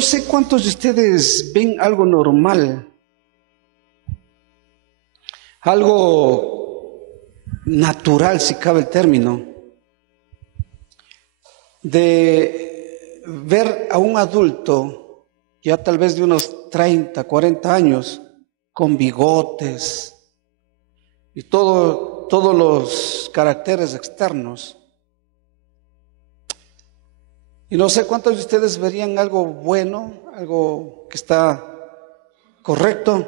No sé cuántos de ustedes ven algo normal, algo natural, si cabe el término, de ver a un adulto, ya tal vez de unos 30, 40 años, con bigotes y todos los caracteres externos. Y no sé cuántos de ustedes verían algo bueno, algo que está correcto,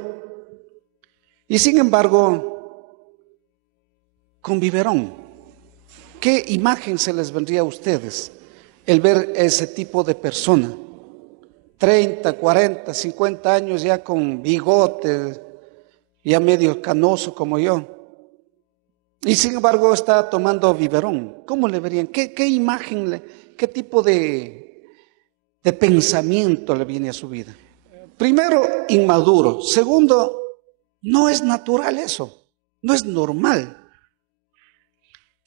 y sin embargo, con biberón. ¿Qué imagen se les vendría a ustedes el ver ese tipo de persona? 30, 40, 50 años ya con bigote, ya medio canoso como yo. Y sin embargo está tomando biberón. ¿Cómo le verían? ¿Qué imagen, qué tipo de pensamiento le viene a su vida? Primero, inmaduro. Segundo, no es natural eso. No es normal.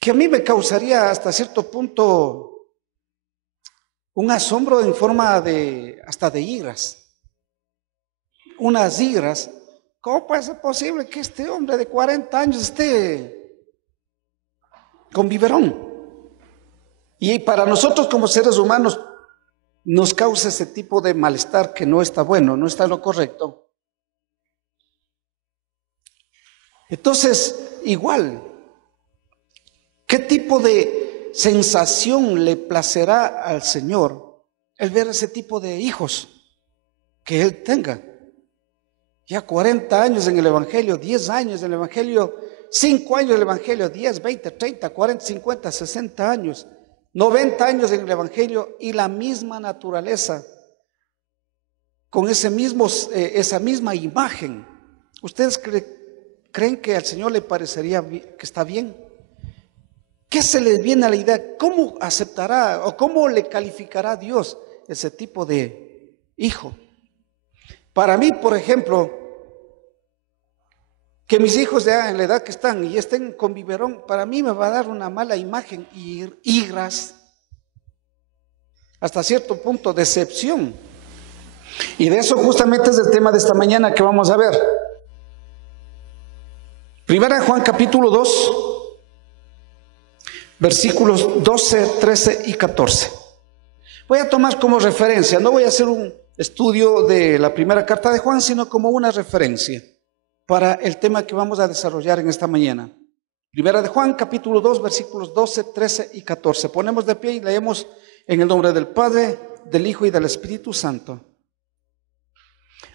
Que a mí me causaría hasta cierto punto un asombro en forma hasta de iras. Unas iras. ¿Cómo puede ser posible que este hombre de 40 años esté con biberón? Y para nosotros como seres humanos nos causa ese tipo de malestar que no está bueno, no está lo correcto. Entonces, igual, ¿qué tipo de sensación le placerá al Señor el ver ese tipo de hijos que Él tenga? Ya 40 años en el Evangelio, 10 años en el Evangelio, 5 años en el Evangelio, 10, 20, 30, 40, 50, 60 años, 90 años en el Evangelio y la misma naturaleza, con esa misma imagen. ¿Ustedes creen que al Señor le parecería que está bien? ¿Qué se les viene a la idea? ¿Cómo aceptará o cómo le calificará a Dios ese tipo de hijo? Para mí, por ejemplo, que mis hijos ya en la edad que están y estén con biberón, para mí me va a dar una mala imagen y iras, hasta cierto punto, decepción. Y de eso justamente es el tema de esta mañana que vamos a ver. Primera Juan capítulo 2, versículos 12, 13 y 14. Voy a tomar como referencia, no voy a hacer un estudio de la primera carta de Juan, sino como una referencia para el tema que vamos a desarrollar en esta mañana. Primera de Juan, capítulo 2, versículos 12, 13 y 14. Ponemos de pie y leemos en el nombre del Padre, del Hijo y del Espíritu Santo.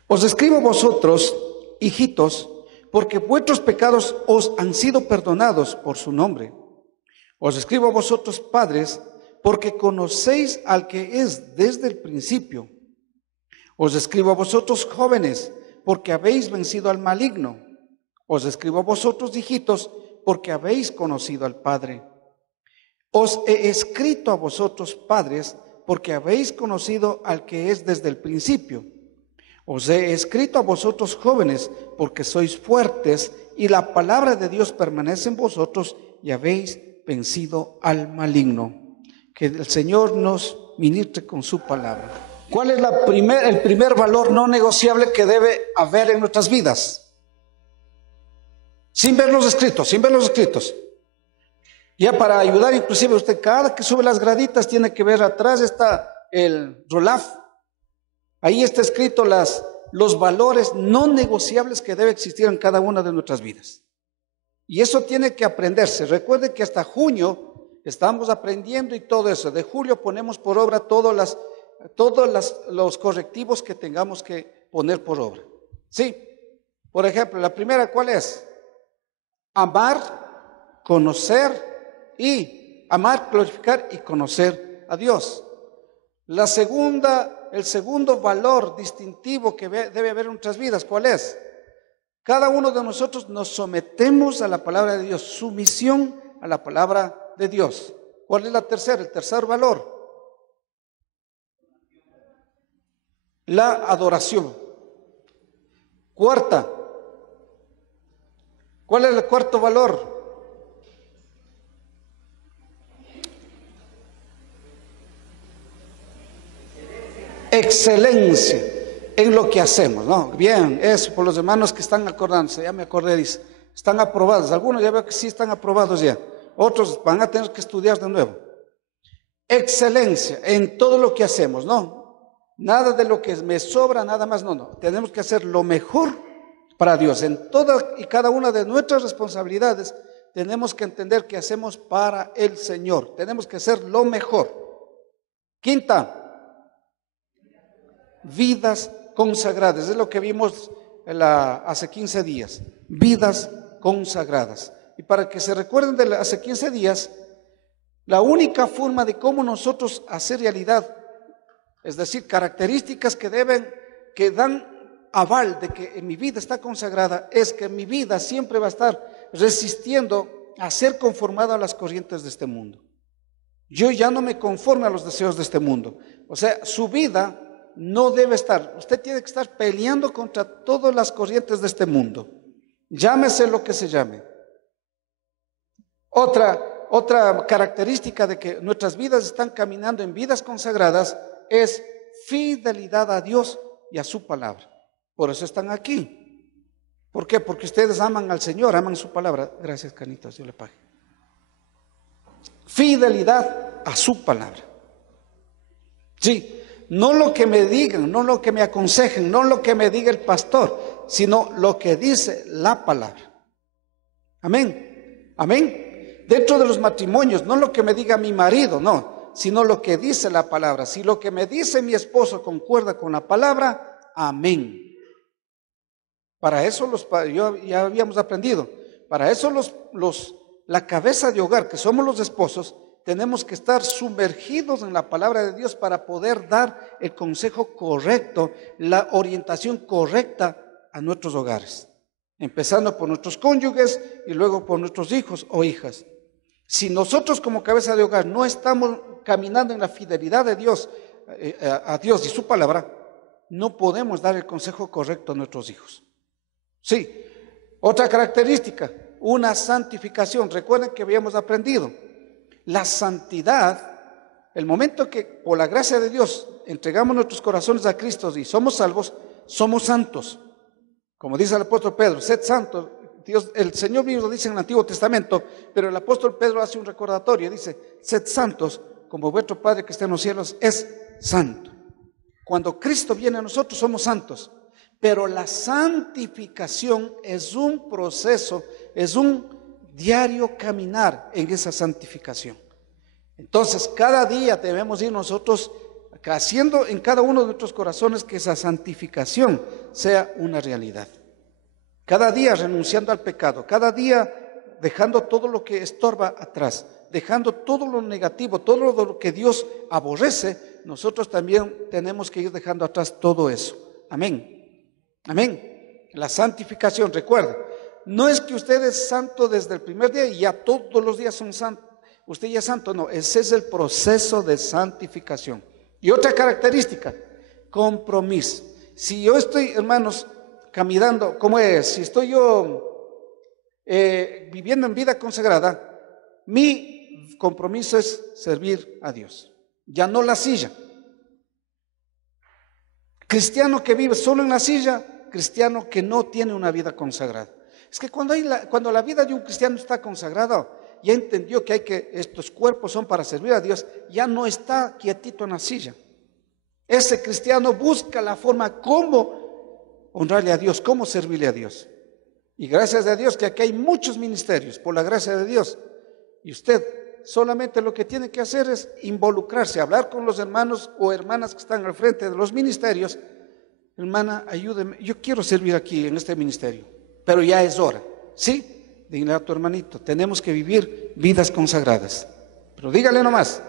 Os escribo a vosotros, hijitos, porque vuestros pecados os han sido perdonados por su nombre. Os escribo a vosotros, padres, porque conocéis al que es desde el principio. Os escribo a vosotros, jóvenes, porque habéis vencido al maligno. Os escribo a vosotros, hijitos, porque habéis conocido al Padre. Os he escrito a vosotros, padres, porque habéis conocido al que es desde el principio. Os he escrito a vosotros, jóvenes, porque sois fuertes y la palabra de Dios permanece en vosotros y habéis vencido al maligno. Que el Señor nos ministre con su palabra. ¿Cuál es el primer valor no negociable que debe haber en nuestras vidas? Sin ver los escritos. Ya para ayudar, inclusive usted cada que sube las graditas tiene que ver atrás está el Rolaf. Ahí está escrito los valores no negociables que debe existir en cada una de nuestras vidas. Y eso tiene que aprenderse. Recuerde que hasta junio estamos aprendiendo y todo eso. De julio ponemos por obra todos los correctivos que tengamos que poner por obra. Sí. Por ejemplo, la primera, ¿cuál es? Amar, conocer y amar, glorificar y conocer a Dios. La segunda, el segundo valor distintivo que debe haber en nuestras vidas, ¿cuál es? Cada uno de nosotros nos sometemos a la palabra de Dios, sumisión a la palabra de Dios. ¿Cuál es el tercer valor? La adoración. Cuarta, ¿cuál es el cuarto valor? excelencia en lo que hacemos, ¿no? Bien, eso por los hermanos que están acordándose, ya me acordé, dice, están aprobados, algunos ya veo que sí están aprobados ya, otros van a tener que estudiar de nuevo. Excelencia en todo lo que hacemos, ¿no? Nada de lo que me sobra, nada más, no. Tenemos que hacer lo mejor para Dios. En todas y cada una de nuestras responsabilidades tenemos que entender que hacemos para el Señor. Tenemos que hacer lo mejor. Quinta, vidas consagradas. Es lo que vimos hace 15 días. Vidas consagradas. Y para que se recuerden de hace 15 días, la única forma de cómo nosotros hacer realidad, es decir, características que dan aval de que en mi vida está consagrada, es que mi vida siempre va a estar resistiendo a ser conformada a las corrientes de este mundo. Yo ya no me conformo a los deseos de este mundo. O sea, su vida no debe estar, usted tiene que estar peleando contra todas las corrientes de este mundo. Llámese lo que se llame. Otra característica de que nuestras vidas están caminando en vidas consagradas es fidelidad a Dios y a su palabra. Por eso están aquí. ¿Por qué? Porque ustedes aman al Señor, aman su palabra. Gracias, Canitas, Dios le pague. Fidelidad a su palabra. Sí, no lo que me digan, no lo que me aconsejen, no lo que me diga el pastor, sino lo que dice la palabra. Amén. Amén. Dentro de los matrimonios, no lo que me diga mi marido, no, sino lo que dice la palabra. Si lo que me dice mi esposo concuerda con la palabra, amén. Para eso ya habíamos aprendido, para eso la cabeza de hogar, que somos los esposos, tenemos que estar sumergidos en la palabra de Dios para poder dar el consejo correcto, la orientación correcta a nuestros hogares. Empezando por nuestros cónyuges y luego por nuestros hijos o hijas. Si nosotros como cabeza de hogar no estamos caminando en la fidelidad de Dios, a Dios y su palabra, no podemos dar el consejo correcto a nuestros hijos. Sí, otra característica, una santificación. Recuerden que habíamos aprendido, la santidad, el momento que por la gracia de Dios entregamos nuestros corazones a Cristo y somos salvos, somos santos. Como dice el apóstol Pedro, sed santos. Dios, el Señor mismo lo dice en el Antiguo Testamento, pero el apóstol Pedro hace un recordatorio, dice, sed santos como vuestro Padre que está en los cielos es santo. Cuando Cristo viene a nosotros somos santos, pero la santificación es un proceso, es un diario caminar en esa santificación. Entonces cada día debemos ir nosotros haciendo en cada uno de nuestros corazones que esa santificación sea una realidad. Cada día renunciando al pecado, cada día dejando todo lo que estorba atrás, dejando todo lo negativo, todo lo que Dios aborrece, nosotros también tenemos que ir dejando atrás todo eso. Amén. Amén. La santificación, recuerda, no es que usted es santo desde el primer día y ya todos los días son santos. Usted ya es santo, no, ese es el proceso de santificación. Y otra característica, compromiso. Si yo estoy, hermanos, caminando, ¿cómo es? Si estoy yo viviendo en vida consagrada, mi compromiso es servir a Dios, ya no la silla. Cristiano que vive solo en la silla, cristiano que no tiene una vida consagrada. Es que cuando la vida de un cristiano está consagrada, ya entendió que estos cuerpos son para servir a Dios, ya no está quietito en la silla. Ese cristiano busca la forma cómo honrarle a Dios, cómo servirle a Dios. Y gracias a Dios que aquí hay muchos ministerios, por la gracia de Dios. Y usted solamente lo que tiene que hacer es involucrarse, hablar con los hermanos o hermanas que están al frente de los ministerios. Hermana, ayúdeme, yo quiero servir aquí en este ministerio, pero ya es hora. Sí, dígale a tu hermanito, tenemos que vivir vidas consagradas. Pero dígale nomás.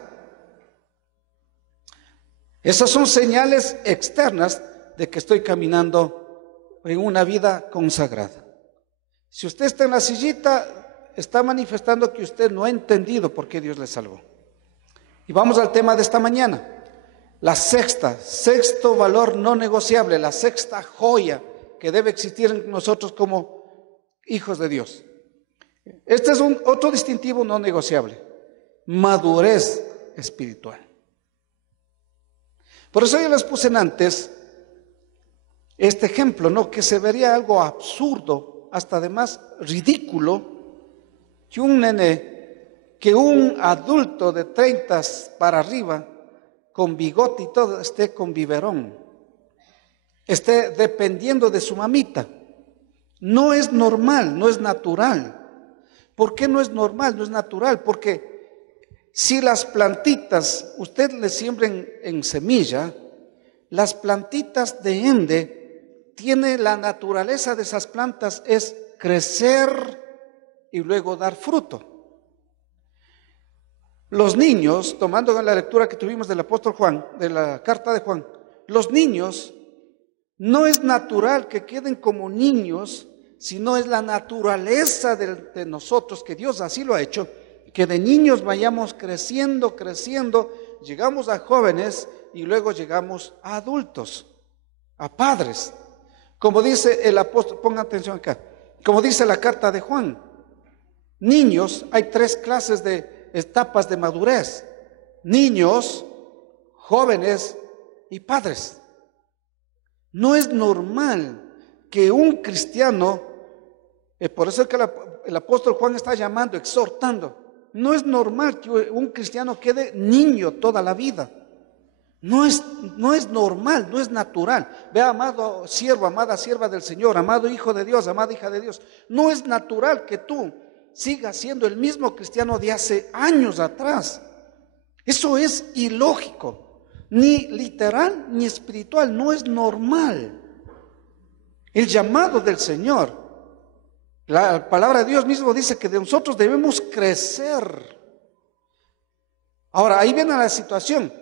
Esas son señales externas de que estoy caminando en una vida consagrada. Si usted está en la sillita, está manifestando que usted no ha entendido por qué Dios le salvó. Y vamos al tema de esta mañana. La sexto valor no negociable, la sexta joya que debe existir en nosotros como hijos de Dios. Este es otro distintivo no negociable, madurez espiritual. Por eso yo les puse antes este ejemplo, ¿no? Que se vería algo absurdo, hasta además ridículo, que un adulto de 30 para arriba, con bigote y todo, esté con biberón, esté dependiendo de su mamita. No es normal, no es natural. ¿Por qué no es normal, no es natural? Porque si las plantitas, usted le siembra en semilla, las plantitas de ende, tiene la naturaleza de esas plantas es crecer y luego dar fruto. Los niños, tomando la lectura que tuvimos del apóstol Juan, de la carta de Juan, los niños no es natural que queden como niños, sino es la naturaleza de nosotros, que Dios así lo ha hecho, que de niños vayamos creciendo, llegamos a jóvenes y luego llegamos a adultos, a padres. Como dice el apóstol, pongan atención acá, como dice la carta de Juan, niños, hay 3 clases de etapas de madurez: niños, jóvenes y padres. No es normal que un cristiano, por eso es que el apóstol Juan está llamando, exhortando, no es normal que un cristiano quede niño toda la vida. No es normal, no es natural. Vea, amado siervo, amada sierva del Señor, amado hijo de Dios, amada hija de Dios, no es natural que tú sigas siendo el mismo cristiano de hace años atrás. Eso es ilógico, ni literal ni espiritual, no es normal. El llamado del Señor, la palabra de Dios mismo dice que de nosotros debemos crecer. Ahora, ahí viene la situación.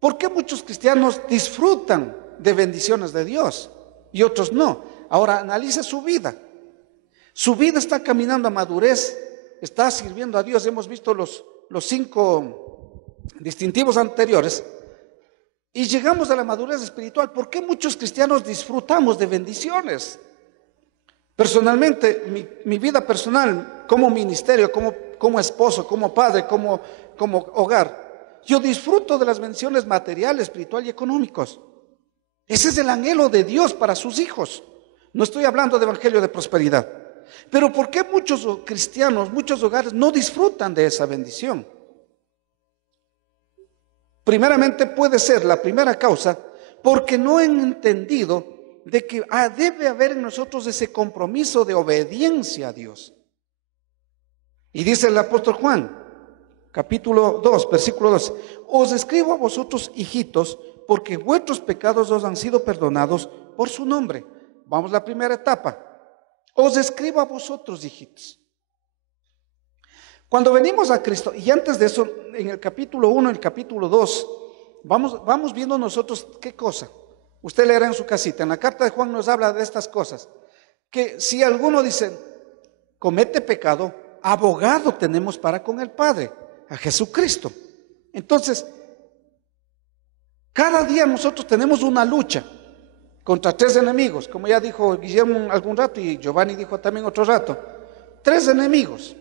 ¿Por qué muchos cristianos disfrutan de bendiciones de Dios y otros no? Ahora analice su vida. Su vida está caminando a madurez, está sirviendo a Dios. Hemos visto los 5 distintivos anteriores y llegamos a la madurez espiritual. ¿Por qué muchos cristianos disfrutamos de bendiciones? Personalmente, mi vida personal, como ministerio, como esposo, como padre, como hogar, yo disfruto de las bendiciones materiales, espiritual y económicos. Ese es el anhelo de Dios para sus hijos. No estoy hablando de evangelio de prosperidad. Pero ¿por qué muchos cristianos, muchos hogares no disfrutan de esa bendición? Primeramente puede ser la primera causa porque no han entendido de que debe haber en nosotros ese compromiso de obediencia a Dios. Y dice el apóstol Juan, capítulo 2, versículo 12: os escribo a vosotros, hijitos, porque vuestros pecados os han sido perdonados por su nombre. Vamos a la primera etapa. Os escribo a vosotros, hijitos. Cuando venimos a Cristo, y antes de eso, en el capítulo 1, en el capítulo 2, vamos viendo nosotros qué cosa. Usted leerá en su casita, en la carta de Juan nos habla de estas cosas. Que si alguno dice, comete pecado, abogado tenemos para con el Padre, a Jesucristo. Entonces, cada día nosotros tenemos una lucha contra 3 enemigos, como ya dijo Guillermo algún rato y Giovanni dijo también otro rato. 3 enemigos: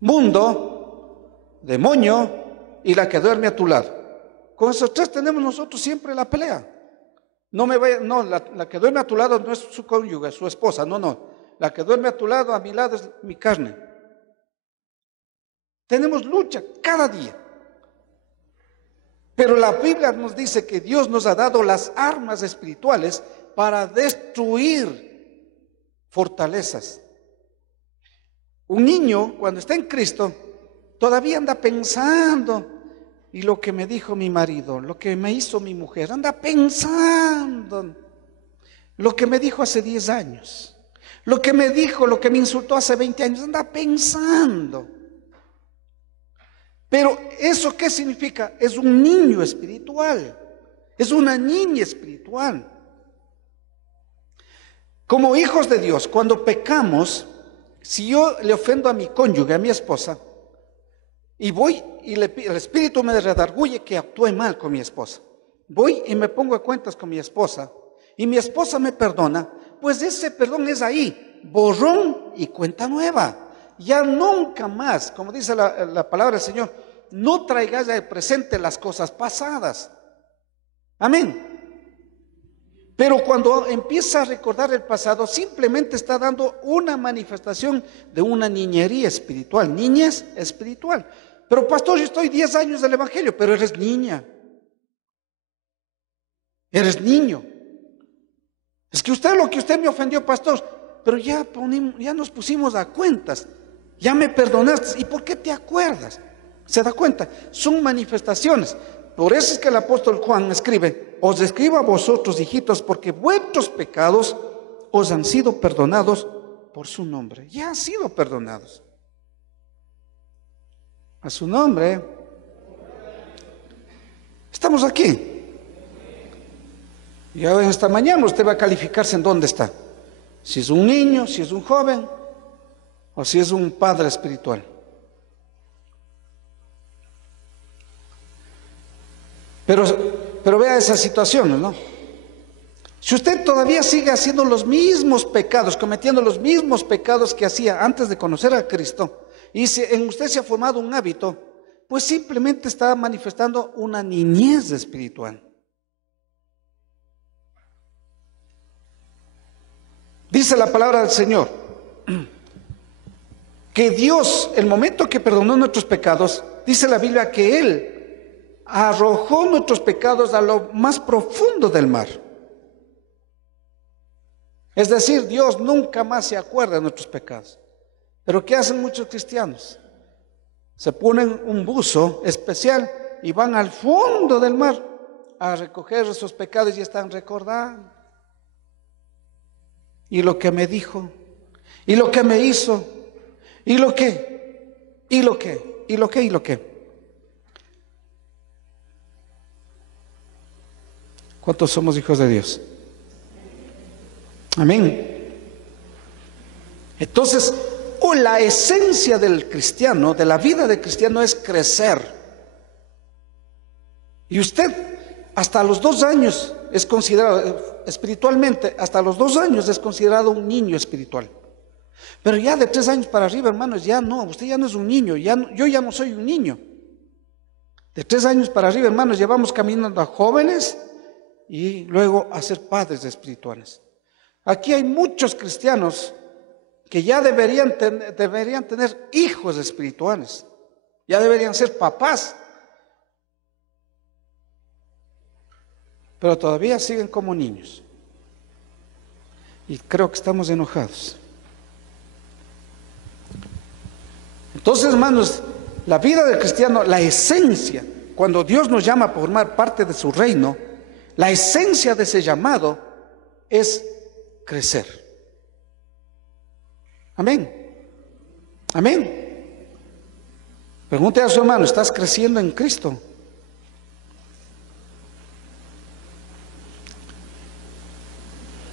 mundo, demonio y la que duerme a tu lado. Con esos 3 tenemos nosotros siempre la pelea. La que duerme a tu lado no es su cónyuge, su esposa, no. La que duerme a tu lado, a mi lado, es mi carne. Tenemos lucha cada día. Pero la Biblia nos dice que Dios nos ha dado las armas espirituales para destruir fortalezas. Un niño, cuando está en Cristo, todavía anda pensando, y lo que me dijo mi marido, lo que me hizo mi mujer, anda pensando, lo que me dijo hace 10 años, lo que me dijo, lo que me insultó hace 20 años, anda pensando. Pero ¿eso qué significa? Es un niño espiritual, es una niña espiritual. Como hijos de Dios, cuando pecamos, si yo le ofendo a mi cónyuge, a mi esposa, y voy y el Espíritu me redarguye que actué mal con mi esposa, voy y me pongo a cuentas con mi esposa, y mi esposa me perdona, pues ese perdón es ahí, borrón y cuenta nueva. Ya nunca más, como dice la palabra del Señor, no traigáis al presente las cosas pasadas. Amén. Pero cuando empieza a recordar el pasado, simplemente está dando una manifestación de una niñería espiritual, niñez espiritual. Pero pastor, yo estoy 10 años del Evangelio, pero eres niña. Eres niño. Es que lo que usted me ofendió, pastor, pero ya nos pusimos a cuentas. Ya me perdonaste. ¿Y por qué te acuerdas? ¿Se da cuenta? Son manifestaciones. Por eso es que el apóstol Juan escribe: os escribo a vosotros, hijitos, porque vuestros pecados os han sido perdonados por su nombre. Ya han sido perdonados. A su nombre. Estamos aquí. Y ahora esta mañana usted va a calificarse en dónde está. Si es un niño, si es un joven, o si es un padre espiritual. Pero vea esas situaciones, ¿no? Si usted todavía sigue haciendo los mismos pecados, cometiendo los mismos pecados que hacía antes de conocer a Cristo, y si en usted se ha formado un hábito, pues simplemente está manifestando una niñez espiritual. Dice la palabra del Señor que Dios, el momento que perdonó nuestros pecados, dice la Biblia que Él arrojó nuestros pecados a lo más profundo del mar. Es decir, Dios nunca más se acuerda de nuestros pecados. Pero ¿qué hacen muchos cristianos? Se ponen un buzo especial y van al fondo del mar a recoger esos pecados y están recordando. Y lo que me dijo, y lo que me hizo, y lo que. ¿Cuántos somos hijos de Dios? Amén. Entonces, la esencia del cristiano, de la vida del cristiano, es crecer. Y usted hasta los 2 años es considerado, espiritualmente, hasta los 2 años es considerado un niño espiritual. Pero ya de 3 años para arriba, hermanos, ya no, usted ya no es un niño, yo ya no soy un niño. De 3 años para arriba, hermanos, ya vamos caminando a jóvenes y luego a ser padres espirituales. Aquí hay muchos cristianos que ya deberían tener hijos espirituales, ya deberían ser papás, pero todavía siguen como niños. Y creo que estamos enojados. Entonces, hermanos, la vida del cristiano, la esencia, cuando Dios nos llama a formar parte de su reino, la esencia de ese llamado es crecer. Amén. Amén. Pregunte a su hermano: ¿estás creciendo en Cristo?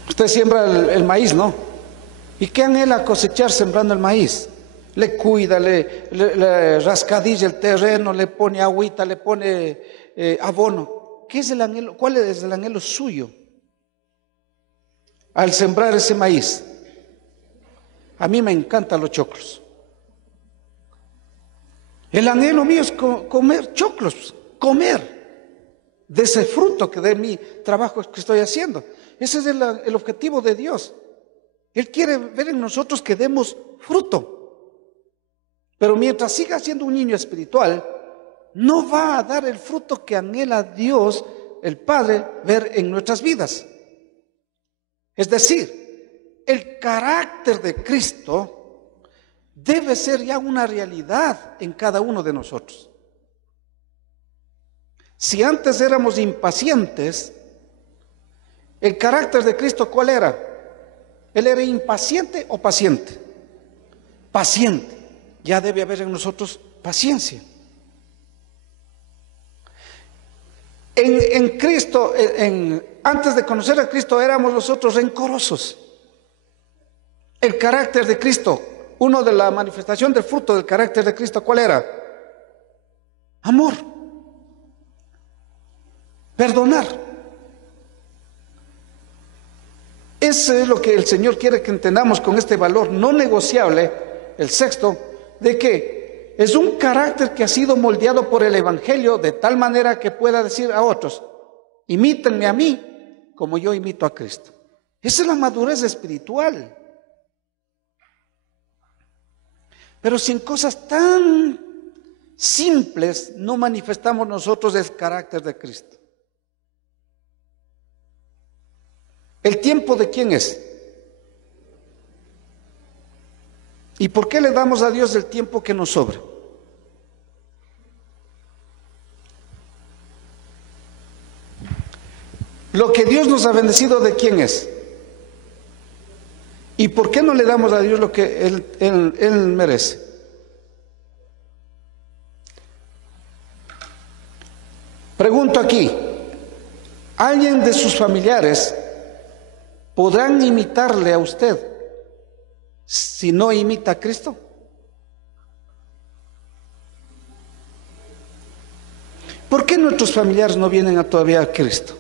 Usted siembra el maíz, ¿no? ¿Y qué anhela cosechar sembrando el maíz? Le cuida, le rascadilla el terreno, le pone agüita, le pone abono. ¿Qué es el anhelo? ¿Cuál es el anhelo suyo al sembrar ese maíz? A mí me encantan los choclos. El anhelo mío es comer choclos, comer de ese fruto que de mi trabajo que estoy haciendo. Ese es el objetivo de Dios. Él quiere ver en nosotros que demos fruto. Pero mientras siga siendo un niño espiritual, no va a dar el fruto que anhela Dios, el Padre, ver en nuestras vidas. Es decir, el carácter de Cristo debe ser ya una realidad en cada uno de nosotros. Si antes éramos impacientes, el carácter de Cristo, ¿cuál era? ¿Él era impaciente o paciente? Paciente. Ya debe haber en nosotros paciencia. En Cristo, antes de conocer a Cristo, éramos nosotros rencorosos. El carácter de Cristo, uno de la manifestación del fruto del carácter de Cristo, ¿cuál era? Amor. Perdonar. Eso es lo que el Señor quiere que entendamos con este valor no negociable, el sexto, de que es un carácter que ha sido moldeado por el Evangelio de tal manera que pueda decir a otros: Imítenme a mí como yo imito a Cristo. Esa es la madurez espiritual. Pero si en cosas tan simples no manifestamos nosotros el carácter de Cristo. ¿El tiempo de quién es? ¿Y por qué le damos a Dios el tiempo que nos sobra? Lo que Dios nos ha bendecido, ¿de quién es? ¿Y por qué no le damos a Dios lo que Él merece? Pregunto aquí, ¿alguien de sus familiares podrán imitarle a usted si no imita a Cristo? ¿Por qué nuestros familiares no vienen todavía a Cristo?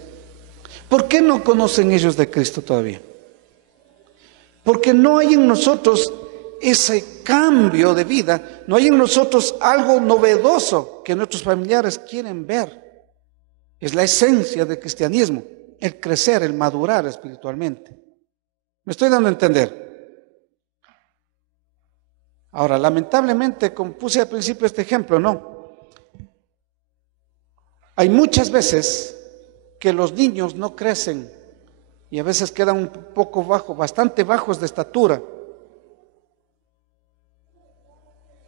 ¿Por qué no conocen ellos de Cristo todavía? Porque no hay en nosotros ese cambio de vida, no hay en nosotros algo novedoso que nuestros familiares quieren ver. Es la esencia del cristianismo, el crecer, el madurar espiritualmente. ¿Me estoy dando a entender? Ahora, lamentablemente, como puse al principio este ejemplo, ¿no? Hay muchas veces que los niños no crecen y a veces quedan un poco bajos, bastante bajos de estatura.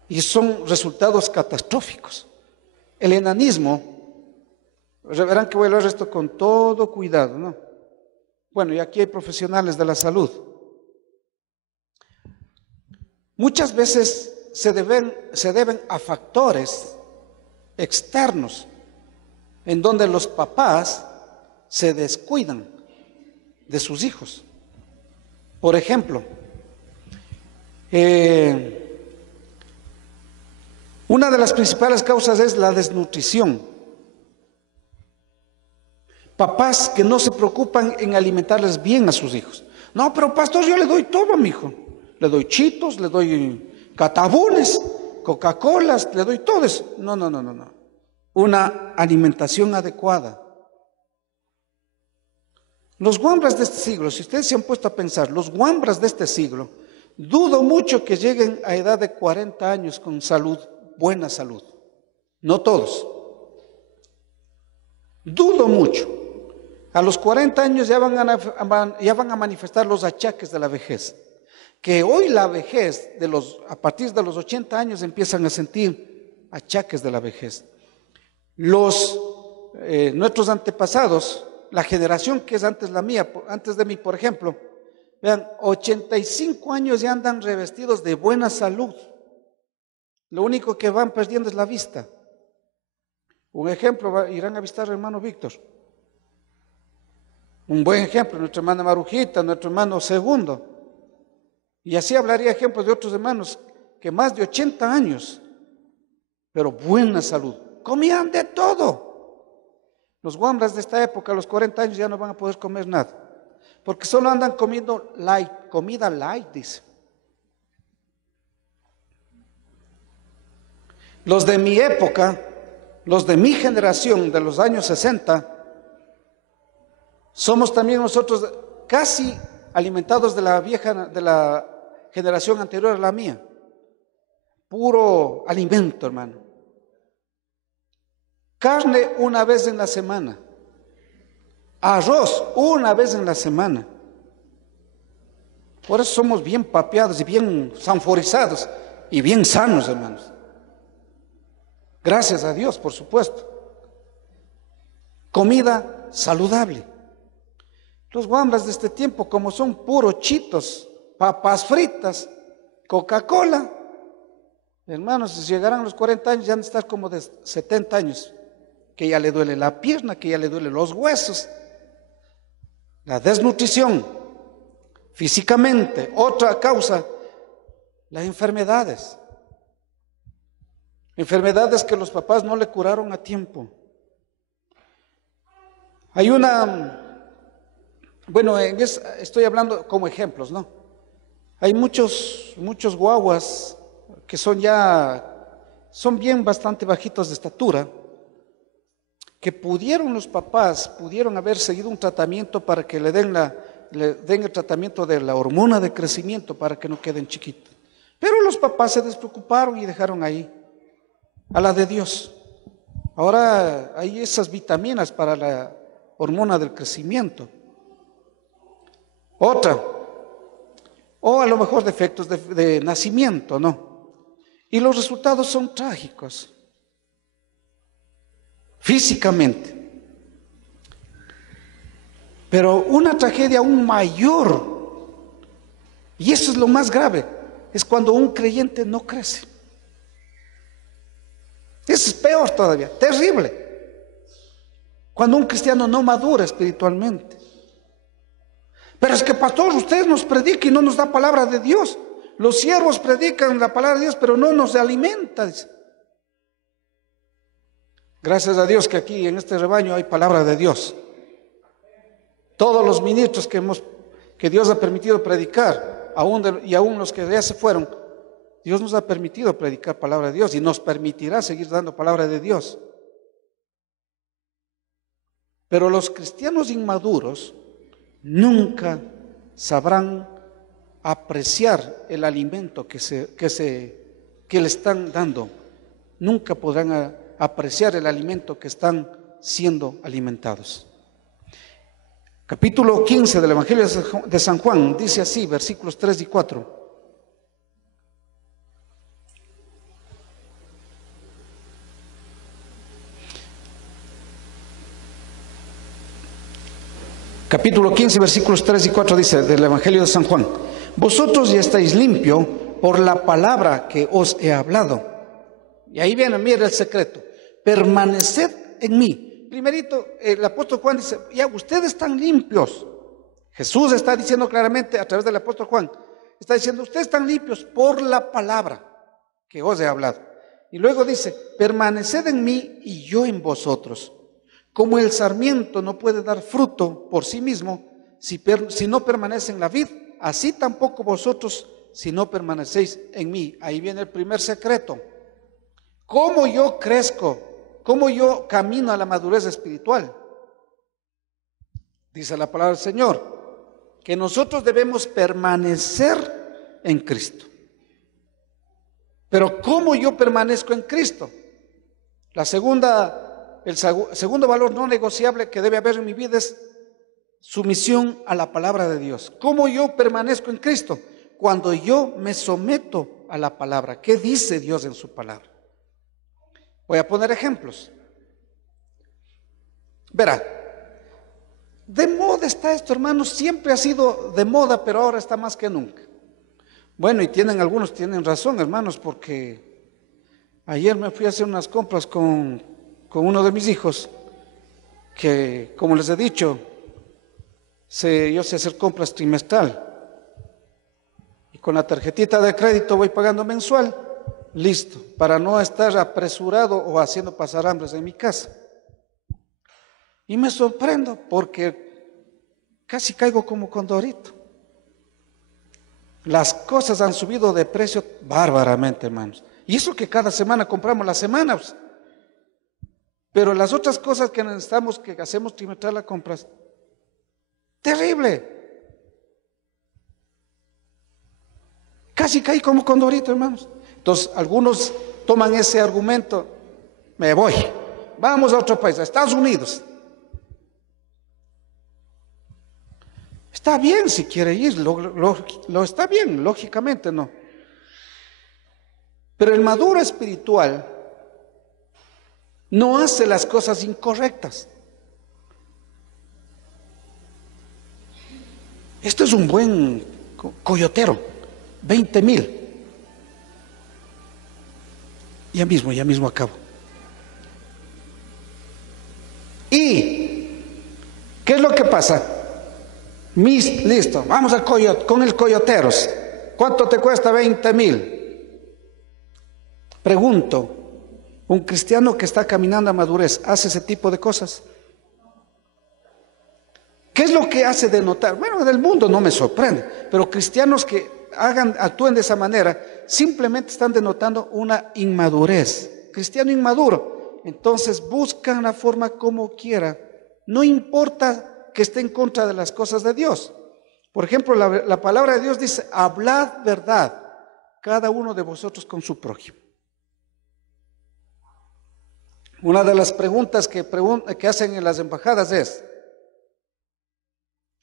Y son resultados catastróficos. El enanismo, verán que voy a hablar esto con todo cuidado, ¿no? Bueno, y aquí hay profesionales de la salud. Muchas veces se deben a factores externos, en donde los papás se descuidan de sus hijos. Por ejemplo, una de las principales causas es la desnutrición. Papás que no se preocupan en alimentarles bien a sus hijos. No, pero pastor, yo le doy todo a mi hijo. Le doy chitos, le doy catabunes, Coca-Colas, le doy todo eso. No. Una alimentación adecuada. Los guambras de este siglo, si ustedes se han puesto a pensar, los guambras de este siglo, dudo mucho que lleguen a edad de 40 años con salud, buena salud. No todos. Dudo mucho. A los 40 años ya van a manifestar los achaques de la vejez. Que hoy la vejez, a partir de los 80 años empiezan a sentir achaques de la vejez. Nuestros antepasados, la generación que es antes la mía, antes de mí, por ejemplo, vean, 85 años ya andan revestidos de buena salud. Lo único que van perdiendo es la vista. Un ejemplo, irán a visitar al hermano Víctor. Un buen ejemplo, nuestra hermana Marujita, nuestro hermano Segundo. Y así hablaría ejemplos de otros hermanos que más de 80 años, pero buena salud. Comían de todo. Los guambras de esta época, a los 40 años, ya no van a poder comer nada. Porque solo andan comiendo light, comida light, dice. Los de mi época, los de mi generación, de los años 60, somos también nosotros casi alimentados de la generación anterior a la mía. Puro alimento, hermano. Carne una vez en la semana. Arroz una vez en la semana. Por eso somos bien papeados y bien sanforizados y bien sanos, hermanos. Gracias a Dios, por supuesto. Comida saludable. Los guambras de este tiempo, como son puros chitos, papas fritas, Coca-Cola, hermanos, si llegarán los 40 años, ya han de estar como de 70 años, que ya le duele la pierna, que ya le duele los huesos. La desnutrición, físicamente. Otra causa, las enfermedades. Enfermedades que los papás no le curaron a tiempo. Hay estoy hablando como ejemplos, ¿no? Hay muchos guaguas que son bien bastante bajitos de estatura, que los papás pudieron haber seguido un tratamiento para que le den el tratamiento de la hormona de crecimiento para que no queden chiquitos. Pero los papás se despreocuparon y dejaron ahí a la de Dios. Ahora hay esas vitaminas para la hormona del crecimiento. Otra, o a lo mejor defectos de nacimiento, ¿no? Y los resultados son trágicos, físicamente. Pero una tragedia aún mayor, y eso es lo más grave, es cuando un creyente no crece. Eso es peor todavía, terrible. Cuando un cristiano no madura espiritualmente. Pero es que, pastor, usted nos predica y no nos da palabra de Dios. Los siervos predican la palabra de Dios, pero no nos alimenta. Gracias a Dios que aquí en este rebaño hay palabra de Dios. Todos los ministros que Dios ha permitido predicar, y aún los que ya se fueron, Dios nos ha permitido predicar palabra de Dios y nos permitirá seguir dando palabra de Dios. Pero los cristianos inmaduros nunca sabrán apreciar el alimento que le están dando. Nunca podrán apreciar el alimento que están siendo alimentados. Capítulo 15 del Evangelio de San Juan dice así, versículos 3 y 4. Capítulo 15, versículos 3 y 4 dice del Evangelio de San Juan: vosotros ya estáis limpios por la palabra que os he hablado. Y ahí viene, mire el secreto: permaneced en mí. Primerito, el apóstol Juan dice, ya ustedes están limpios. Jesús está diciendo claramente a través del apóstol Juan, está diciendo, ustedes están limpios por la palabra que os he hablado. Y luego dice, permaneced en mí y yo en vosotros. Como el sarmiento no puede dar fruto por sí mismo si no permanece en la vid, así tampoco vosotros si no permanecéis en mí. Ahí viene el primer secreto. ¿Cómo yo crezco? ¿Cómo yo camino a la madurez espiritual? Dice la palabra del Señor, que nosotros debemos permanecer en Cristo. Pero ¿cómo yo permanezco en Cristo? El segundo valor no negociable que debe haber en mi vida es sumisión a la palabra de Dios. ¿Cómo yo permanezco en Cristo? Cuando yo me someto a la palabra. ¿Qué dice Dios en su palabra? Voy a poner ejemplos. Verá, de moda está esto, hermanos, siempre ha sido de moda, pero ahora está más que nunca. Bueno, y algunos tienen razón, hermanos, porque ayer me fui a hacer unas compras con uno de mis hijos, que como les he dicho, yo sé hacer compras trimestral, y con la tarjetita de crédito voy pagando mensual, listo, para no estar apresurado o haciendo pasar hambres en mi casa. Y me sorprendo porque casi caigo como condorito. Las cosas han subido de precio bárbaramente, hermanos. Y eso que cada semana compramos las semanas. Pero las otras cosas que necesitamos, que hacemos trimestral las compras, terrible. Casi caí como condorito, hermanos. Entonces, algunos toman ese argumento, me voy, vamos a otro país, a Estados Unidos. Está bien si quiere ir, lo está bien, lógicamente no. Pero el maduro espiritual no hace las cosas incorrectas. Esto es un buen coyotero, 20,000. Ya mismo acabo. ¿Y qué es lo que pasa? Listo, vamos con el coyoteros. ¿Cuánto te cuesta 20,000? Pregunto, ¿un cristiano que está caminando a madurez hace ese tipo de cosas? ¿Qué es lo que hace denotar? Bueno, del mundo no me sorprende, pero cristianos que actúen de esa manera simplemente están denotando una inmadurez. Cristiano inmaduro, entonces buscan la forma como quiera. No importa que esté en contra de las cosas de Dios. Por ejemplo, la palabra de Dios dice, hablad verdad, cada uno de vosotros con su prójimo. Una de las preguntas que hacen en las embajadas es,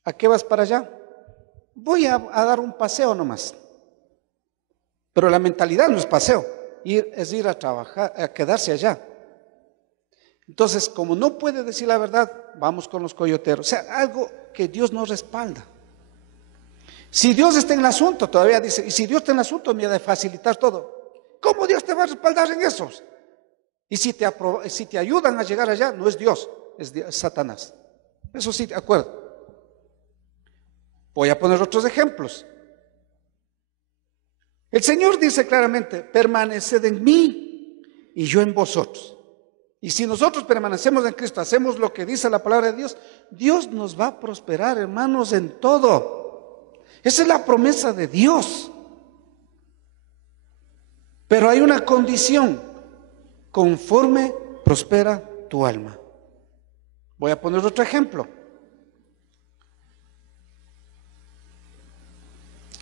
¿a qué vas para allá? Voy a dar un paseo nomás. Pero la mentalidad no es paseo, es ir a trabajar, a quedarse allá. Entonces, como no puede decir la verdad, vamos con los coyoteros. O sea, algo que Dios no respalda. Si Dios está en el asunto, todavía dice, y si Dios está en el asunto, me ha de facilitar todo. ¿Cómo Dios te va a respaldar en eso? Y si te ayudan a llegar allá, no es Dios, es Satanás. Eso sí, de acuerdo. Voy a poner otros ejemplos. El Señor dice claramente, permaneced en mí y yo en vosotros. Y si nosotros permanecemos en Cristo, hacemos lo que dice la palabra de Dios, Dios nos va a prosperar, hermanos, en todo. Esa es la promesa de Dios. Pero hay una condición, conforme prospera tu alma. Voy a poner otro ejemplo.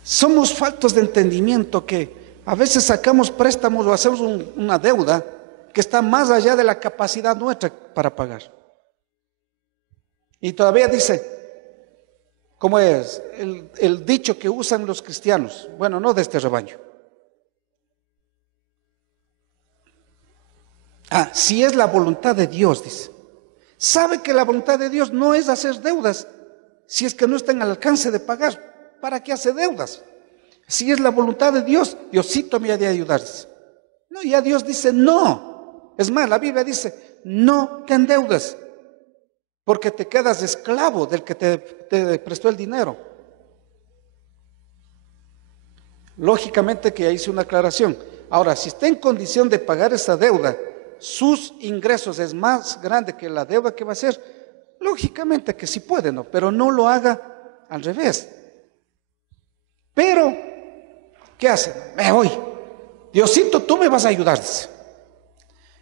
Somos faltos de entendimiento que a veces sacamos préstamos o hacemos una deuda que está más allá de la capacidad nuestra para pagar. Y todavía dice, ¿cómo es? El dicho que usan los cristianos, bueno, no de este rebaño. Si es la voluntad de Dios, dice. Sabe que la voluntad de Dios no es hacer deudas si es que no está en el alcance de pagar. ¿Para qué hace deudas? Si es la voluntad de Dios, Diosito me ha de ayudar. No, ya Dios dice no. Es más, la Biblia dice, no te endeudes, porque te quedas esclavo del que te prestó el dinero. Lógicamente que ya hice una aclaración. Ahora, si está en condición de pagar esa deuda, sus ingresos es más grande que la deuda que va a hacer, lógicamente que sí puede, ¿no? Pero no lo haga al revés. Pero, ¿qué hace? Me voy. Diosito, tú me vas a ayudar, dice.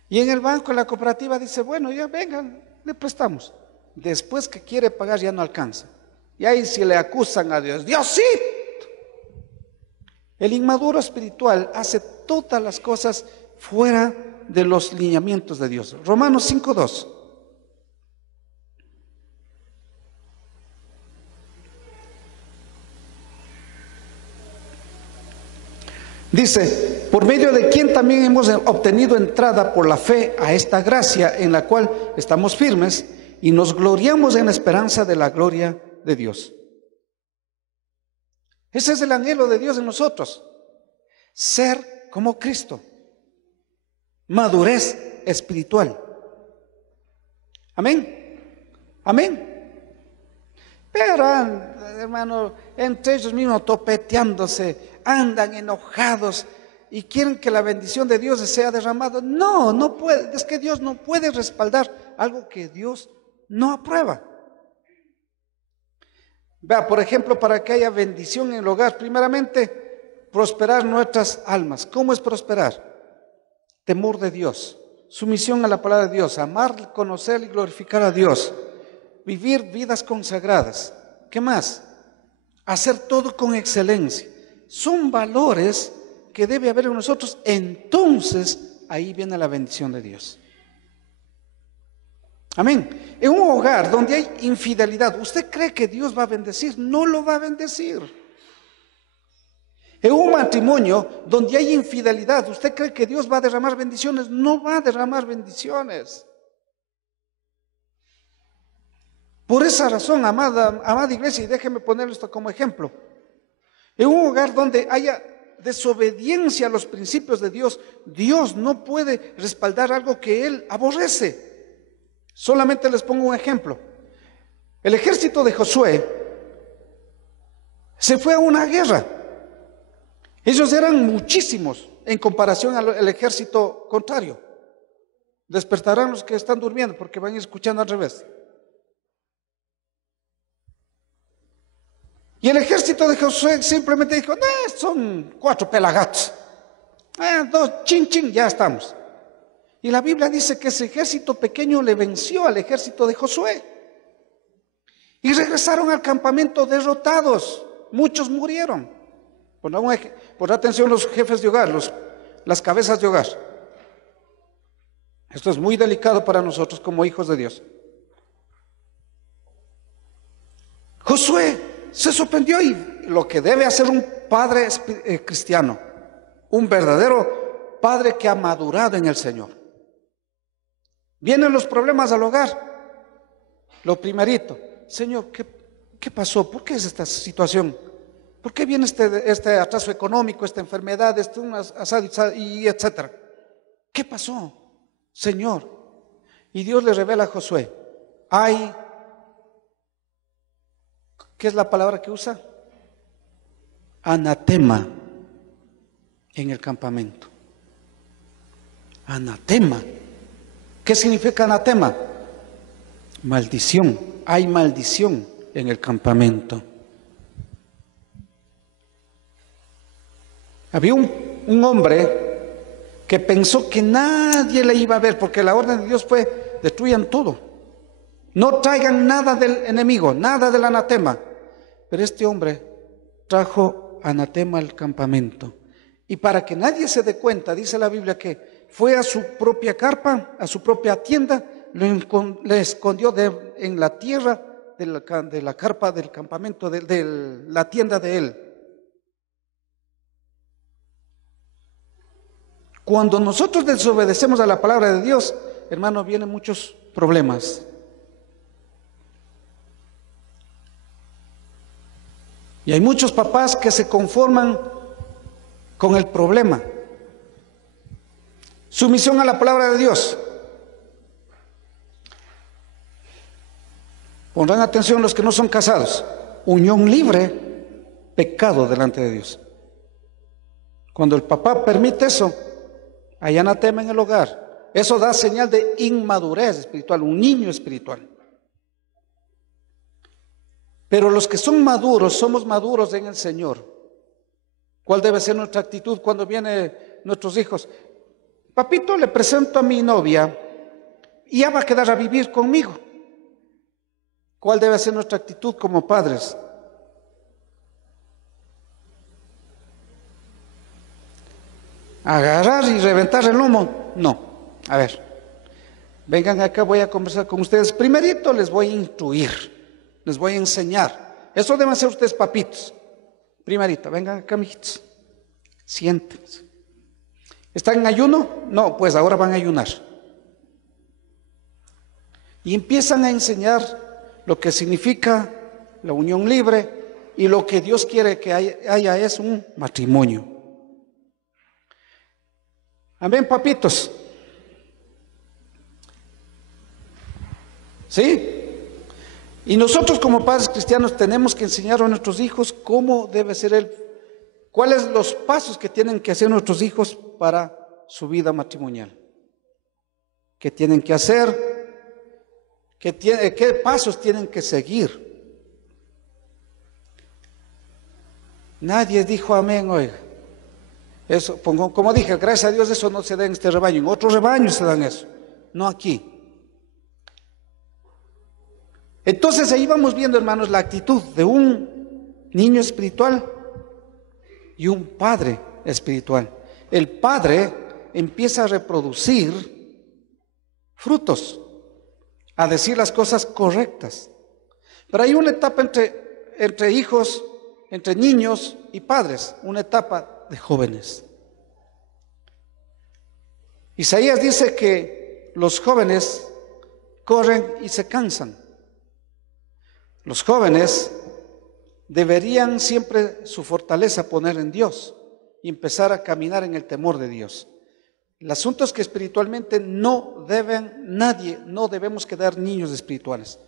Y en el banco, en la cooperativa, dice, bueno, ya vengan, le prestamos. Después que quiere pagar ya no alcanza. Y ahí si le acusan a Dios, Diosito. El inmaduro espiritual hace todas las cosas fuera de los lineamientos de Dios. Romanos 5:2. Dice, por medio de quien también hemos obtenido entrada por la fe a esta gracia en la cual estamos firmes y nos gloriamos en la esperanza de la gloria de Dios. Ese es el anhelo de Dios en nosotros, ser como Cristo, madurez espiritual. Amén, amén. Pero, hermano, entre ellos mismos topeteándose, andan enojados y quieren que la bendición de Dios sea derramada. No, no puede, es que Dios no puede respaldar algo que Dios no aprueba. Vea, por ejemplo, para que haya bendición en el hogar, primeramente, prosperar nuestras almas. ¿Cómo es prosperar? Temor de Dios, sumisión a la palabra de Dios, amar, conocer y glorificar a Dios, vivir vidas consagradas. ¿Qué más? Hacer todo con excelencia. Son valores que debe haber en nosotros. Entonces, ahí viene la bendición de Dios. Amén. En un hogar donde hay infidelidad, ¿usted cree que Dios va a bendecir? No lo va a bendecir. En un matrimonio donde hay infidelidad, ¿usted cree que Dios va a derramar bendiciones? No va a derramar bendiciones. Por esa razón, amada iglesia, y déjeme poner esto como ejemplo. En un hogar donde haya desobediencia a los principios de Dios, Dios no puede respaldar algo que Él aborrece. Solamente les pongo un ejemplo. El ejército de Josué se fue a una guerra. Ellos eran muchísimos en comparación al ejército contrario. Despertarán los que están durmiendo porque van escuchando al revés. Y el ejército de Josué simplemente dijo, son 4 pelagatos. 2, chin, chin, ya estamos. Y la Biblia dice que ese ejército pequeño le venció al ejército de Josué. Y regresaron al campamento derrotados. Muchos murieron. Por atención los jefes de hogar, las cabezas de hogar. Esto es muy delicado para nosotros como hijos de Dios. Josué se sorprendió y lo que debe hacer un padre cristiano, un verdadero padre que ha madurado en el Señor. Vienen los problemas al hogar. Lo primerito, Señor, ¿qué pasó? ¿Por qué es esta situación? ¿Por qué viene este atraso económico, esta enfermedad, y etcétera? ¿Qué pasó, Señor? Y Dios le revela a Josué, ¿qué es la palabra que usa? Anatema en el campamento. Anatema. ¿Qué significa anatema? Maldición. Hay maldición en el campamento. Había un hombre que pensó que nadie le iba a ver, porque la orden de Dios fue: destruyan todo. No traigan nada del enemigo, nada del anatema. Pero este hombre trajo anatema al campamento. Y para que nadie se dé cuenta, dice la Biblia que fue a su propia carpa, a su propia tienda, le escondió en la tierra de la carpa del campamento, de la tienda de él. Cuando nosotros desobedecemos a la palabra de Dios, hermano, vienen muchos problemas. Y hay muchos papás que se conforman con el problema. Sumisión a la palabra de Dios. Pondrán atención los que no son casados. Unión libre, pecado delante de Dios. Cuando el papá permite eso, hay anatema en el hogar. Eso da señal de inmadurez espiritual, un niño espiritual. Pero los que son maduros, somos maduros en el Señor. ¿Cuál debe ser nuestra actitud cuando vienen nuestros hijos? Papito, le presento a mi novia y ya va a quedar a vivir conmigo. ¿Cuál debe ser nuestra actitud como padres? ¿Agarrar y reventar el lomo? No. A ver, vengan acá, voy a conversar con ustedes. Primerito les voy a instruir, les voy a enseñar. Eso deben hacer ustedes, papitos. Primerito, vengan acá, mijitos. Siéntense. ¿Están en ayuno? No, pues ahora van a ayunar. Y empiezan a enseñar lo que significa la unión libre, y lo que Dios quiere que haya es un matrimonio. Amén, papitos. ¿Sí? Y nosotros como padres cristianos tenemos que enseñar a nuestros hijos cómo debe ser cuáles los pasos que tienen que hacer nuestros hijos para su vida matrimonial. ¿Qué tienen que hacer? ¿Qué pasos tienen que seguir? Nadie dijo amén, oiga. Eso, como dije, gracias a Dios eso no se da en este rebaño. En otros rebaños se dan eso, no aquí. Entonces ahí vamos viendo, hermanos, la actitud de un niño espiritual y un padre espiritual. El padre empieza a reproducir frutos, a decir las cosas correctas. Pero hay una etapa entre hijos, entre niños y padres, una etapa de jóvenes. Isaías dice que los jóvenes corren y se cansan. Los jóvenes deberían siempre su fortaleza poner en Dios y empezar a caminar en el temor de Dios. El asunto es que espiritualmente no debemos quedar niños espirituales.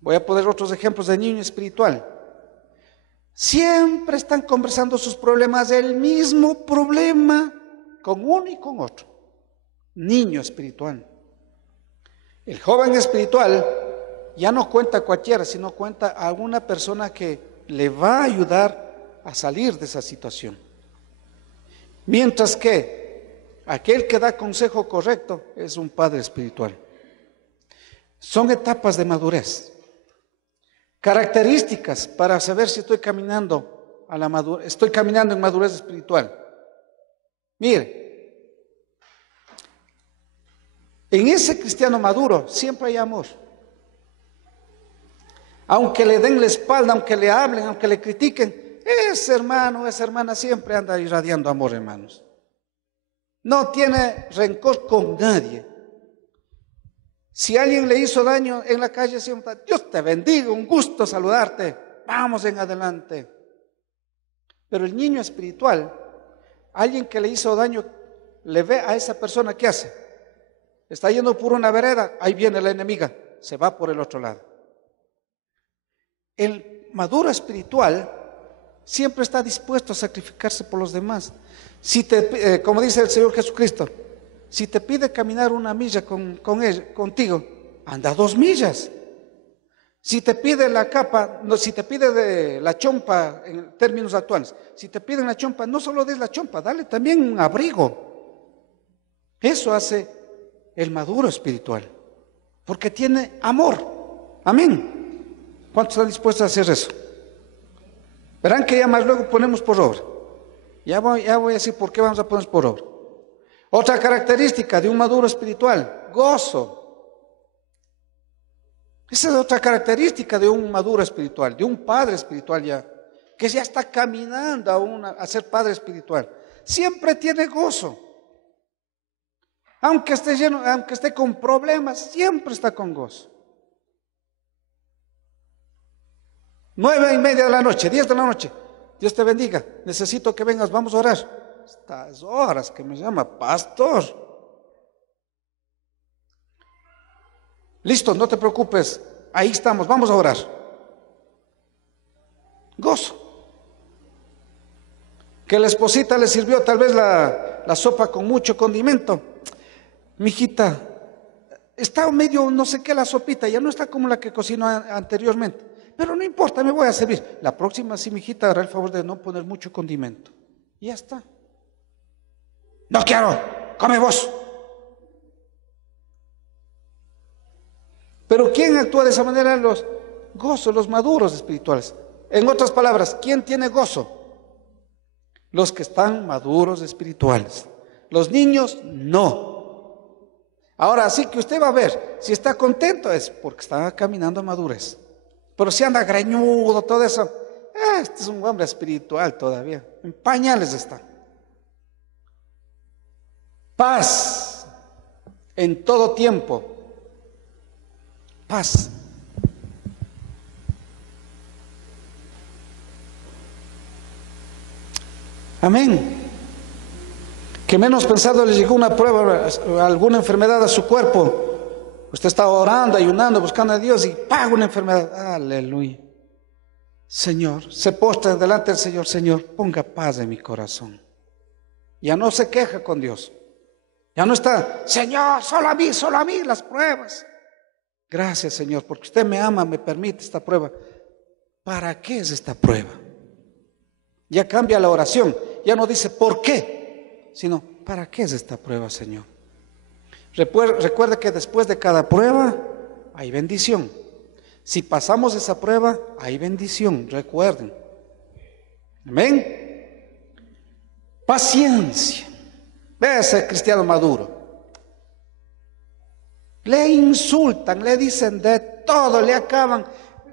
Voy a poner otros ejemplos de niño espiritual. Siempre están conversando sus problemas, el mismo problema, con uno y con otro. Niño espiritual. El joven espiritual ya no cuenta a cualquiera, sino cuenta a una persona que le va a ayudar a salir de esa situación. Mientras que Aquel que da consejo correcto es un padre espiritual. Son etapas de madurez. Características para saber si estoy caminando a la madurez, estoy caminando en madurez espiritual. Mire, en ese cristiano maduro siempre hay amor. Aunque le den la espalda, aunque le hablen, aunque le critiquen, ese hermano, esa hermana siempre anda irradiando amor, hermanos. No tiene rencor con nadie. Si alguien le hizo daño en la calle, siempre, Dios te bendiga, un gusto saludarte, vamos en adelante. Pero el niño espiritual, alguien que le hizo daño, le ve a esa persona, ¿qué hace? Está yendo por una vereda, ahí viene la enemiga, se va por el otro lado. El maduro espiritual siempre está dispuesto a sacrificarse por los demás. Si como dice el Señor Jesucristo, si te pide caminar 1 milla contigo, anda 2 millas. Si te pide la capa, no, si te pide la chompa en términos actuales, si te piden la chompa, no solo des la chompa, dale también un abrigo. Eso hace el maduro espiritual, porque tiene amor. Amén. ¿Cuántos están dispuestos a hacer eso? Verán que ya más luego ponemos por obra. Ya voy a decir por qué vamos a poner por obra. Otra característica de un maduro espiritual, gozo. Esa es otra característica de un maduro espiritual, de un padre espiritual ya, que ya está caminando a ser padre espiritual. Siempre tiene gozo. Aunque esté con problemas, siempre está con gozo. 9:30 de la noche, 10 de la noche. Dios te bendiga, necesito que vengas, vamos a orar. Estas horas que me llama pastor. Listo, no te preocupes, ahí estamos, vamos a orar. Gozo. Que la esposita le sirvió tal vez la sopa con mucho condimento. Mijita, está medio no sé qué la sopita, ya no está como la que cocinó anteriormente. Pero no importa, me voy a servir. La próxima, sí, mijita, hará el favor de no poner mucho condimento. Y ya está. No quiero, come vos. Pero ¿quién actúa de esa manera? Los gozos, los maduros espirituales. En otras palabras, ¿quién tiene gozo? Los que están maduros espirituales. Los niños, no. Ahora sí que usted va a ver, si está contento es porque está caminando a madurez. Pero si anda greñudo, todo eso, este es un hombre espiritual todavía, en pañales está. Paz en todo tiempo. Paz. Amén. Que menos pensado le llegó una prueba, alguna enfermedad a su cuerpo. Usted está orando, ayunando, buscando a Dios y paga una enfermedad. Aleluya. Señor, se postra delante del Señor. Señor, ponga paz en mi corazón. Ya no se queja con Dios. Ya no está, Señor, solo a mí las pruebas. Gracias, Señor, porque usted me ama, me permite esta prueba. ¿Para qué es esta prueba? Ya cambia la oración. Ya no dice ¿por qué? Sino ¿para qué es esta prueba, Señor? Recuerde que después de cada prueba hay bendición. Si pasamos esa prueba, hay bendición, recuerden. Amén. Paciencia. Ve ese cristiano maduro. Le insultan, le dicen de todo, le acaban,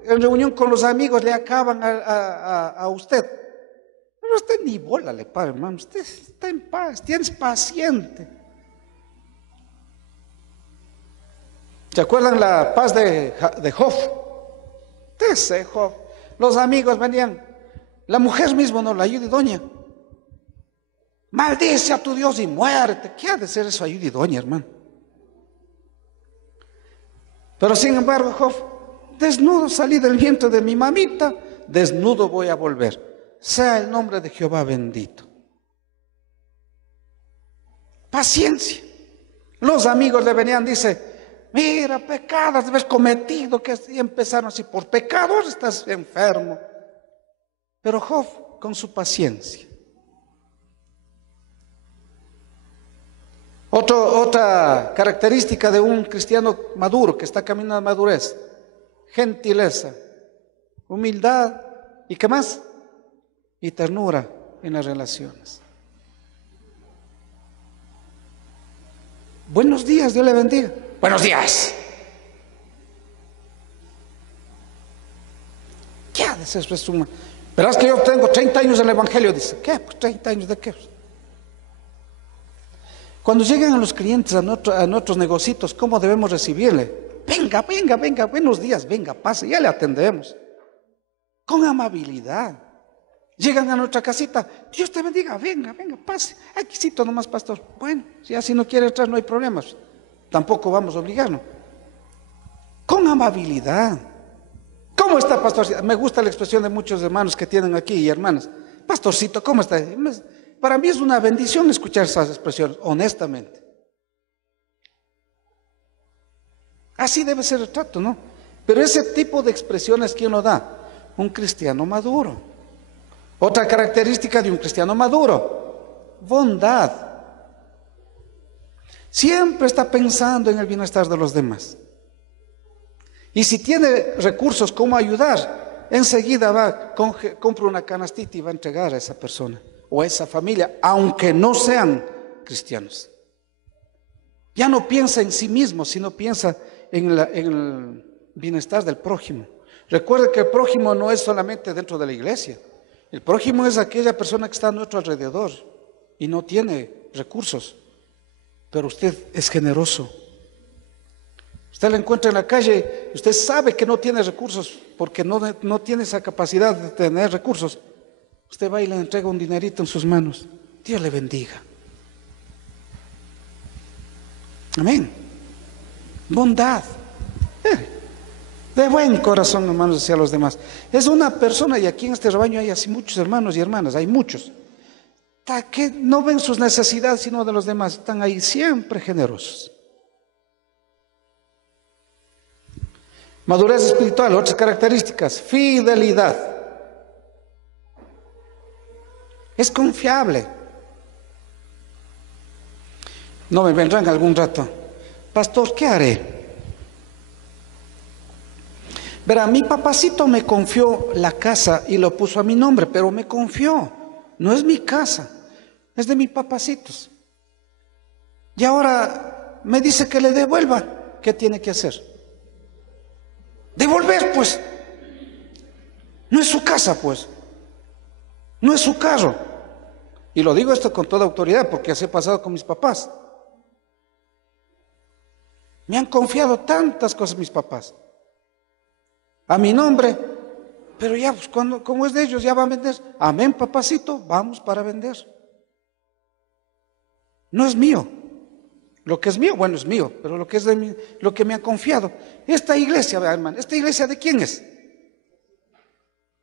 en reunión con los amigos le acaban a usted. Pero usted ni bola le para, hermano. Usted está en paz, tienes paciente. ¿Se acuerdan la paz de Job? Ese Job. Los amigos venían, la mujer mismo no la ayudidoña. Maldice a tu Dios y muérete. ¿Qué ha de ser eso ayudidoña, hermano? Pero sin embargo, Job, desnudo salí del vientre de mi mamita, desnudo voy a volver. Sea el nombre de Jehová bendito. Paciencia. Los amigos le venían, dice, mira, pecados debes cometido, que y empezaron así, por pecador estás enfermo. Pero Job, con su paciencia, Otra característica de un cristiano maduro que está caminando a madurez: gentileza, humildad y ¿qué más? Y ternura en las relaciones. Buenos días, Dios le bendiga. Buenos días. ¿Qué ha de ser eso? Verás que yo tengo 30 años en el Evangelio, dice. ¿Qué? Pues 30 años de qué. Cuando llegan a los clientes a nuestros negocios, ¿cómo debemos recibirle? Venga, venga, venga, buenos días, venga, pase, ya le atendemos. Con amabilidad. Llegan a nuestra casita, Dios te bendiga, venga, venga, pase. Aquí cito nomás, pastor. Bueno, si así no quiere entrar, no hay problemas. Tampoco vamos a obligarnos. Con amabilidad. ¿Cómo está, pastor? Me gusta la expresión de muchos hermanos que tienen aquí y hermanas. Pastorcito, ¿cómo está? Para mí es una bendición escuchar esas expresiones, honestamente. Así debe ser el trato, ¿no? Pero ese tipo de expresiones, ¿quién lo da? Un cristiano maduro. Otra característica de un cristiano maduro: bondad. Siempre está pensando en el bienestar de los demás. Y si tiene recursos, ¿cómo ayudar? Enseguida va, compra una canastita y va a entregar a esa persona o a esa familia, aunque no sean cristianos. Ya no piensa en sí mismo, sino piensa en el bienestar del prójimo. Recuerde que el prójimo no es solamente dentro de la iglesia. El prójimo es aquella persona que está a nuestro alrededor y no tiene recursos, pero usted es generoso. Usted la encuentra en la calle, usted sabe que no tiene recursos porque no tiene esa capacidad de tener recursos. Usted va y le entrega un dinerito en sus manos. Dios le bendiga. Amén. Bondad. De buen corazón, hermanos, hacia los demás. Es una persona, y aquí en este rebaño hay así muchos hermanos y hermanas, hay muchos, que no ven sus necesidades sino de los demás, están ahí siempre generosos. Madurez espiritual, otras características: fidelidad. Es confiable. No me vendrán algún rato: pastor, ¿qué haré? Verá, mi papacito me confió la casa y lo puso a mi nombre, pero me confió. No es mi casa, es de mis papacitos. Y ahora me dice que le devuelva. ¿Qué tiene que hacer? Devolver, pues. No es su casa, pues. No es su carro. Y lo digo esto con toda autoridad porque así he pasado con mis papás. Me han confiado tantas cosas mis papás a mi nombre, pero ya, pues, como es de ellos, ya va a vender. Amén, papacito, vamos para vender. No es mío. Lo que es mío, bueno, es mío, pero lo que es de mí, lo que me han confiado. Esta iglesia, hermano, ¿esta iglesia de quién es?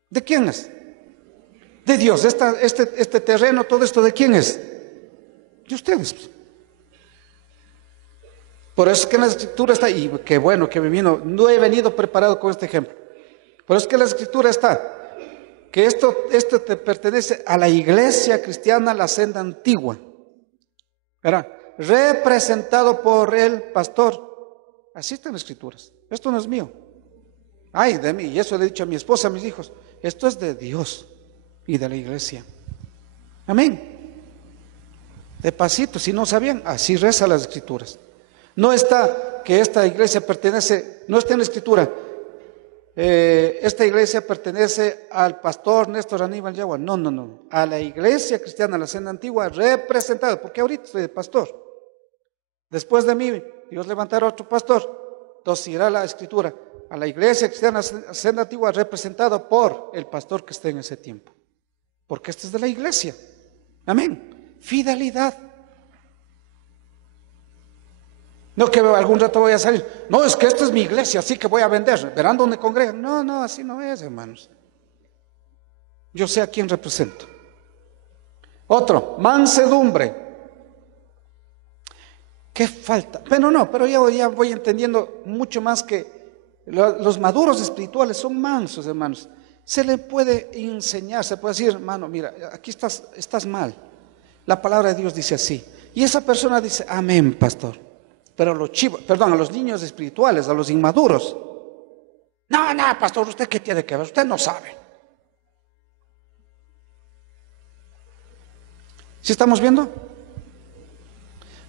¿De quién es? De Dios. Este terreno, todo esto, ¿de quién es? De ustedes. Por eso es que en la escritura está, y qué bueno que me vino, no he venido preparado con este ejemplo. Por eso es que en la escritura está, que esto te pertenece a la iglesia cristiana, la senda antigua. ¿Verdad? Representado por el pastor. Así están las escrituras. Esto no es mío. Ay de mí, y eso le he dicho a mi esposa, a mis hijos. Esto es de Dios y de la iglesia. Amén. De pasito, si no sabían, así reza las escrituras. No está que esta iglesia pertenece, no está en la escritura, esta iglesia pertenece al pastor Néstor Aníbal Yagua. No. A la iglesia cristiana, la senda antigua, representada, porque ahorita estoy de pastor. Después de mí, Dios levantará otro pastor. Entonces irá la escritura a la iglesia cristiana, la senda antigua, representada por el pastor que esté en ese tiempo. Porque este es de la iglesia. Amén. Fidelidad. No que algún rato voy a salir. No, es que esta es mi iglesia, así que voy a vender. Verán dónde congregan. No, así no es, hermanos. Yo sé a quién represento. Otro, mansedumbre. ¿Qué falta? Pero ya voy entendiendo mucho más que los maduros espirituales son mansos, hermanos. Se le puede enseñar, se puede decir, hermano, mira, aquí estás mal. La palabra de Dios dice así. Y esa persona dice, amén, pastor. Pero a los niños espirituales, a los inmaduros, no, pastor, ¿usted qué tiene que ver? Usted no sabe. ¿Sí estamos viendo?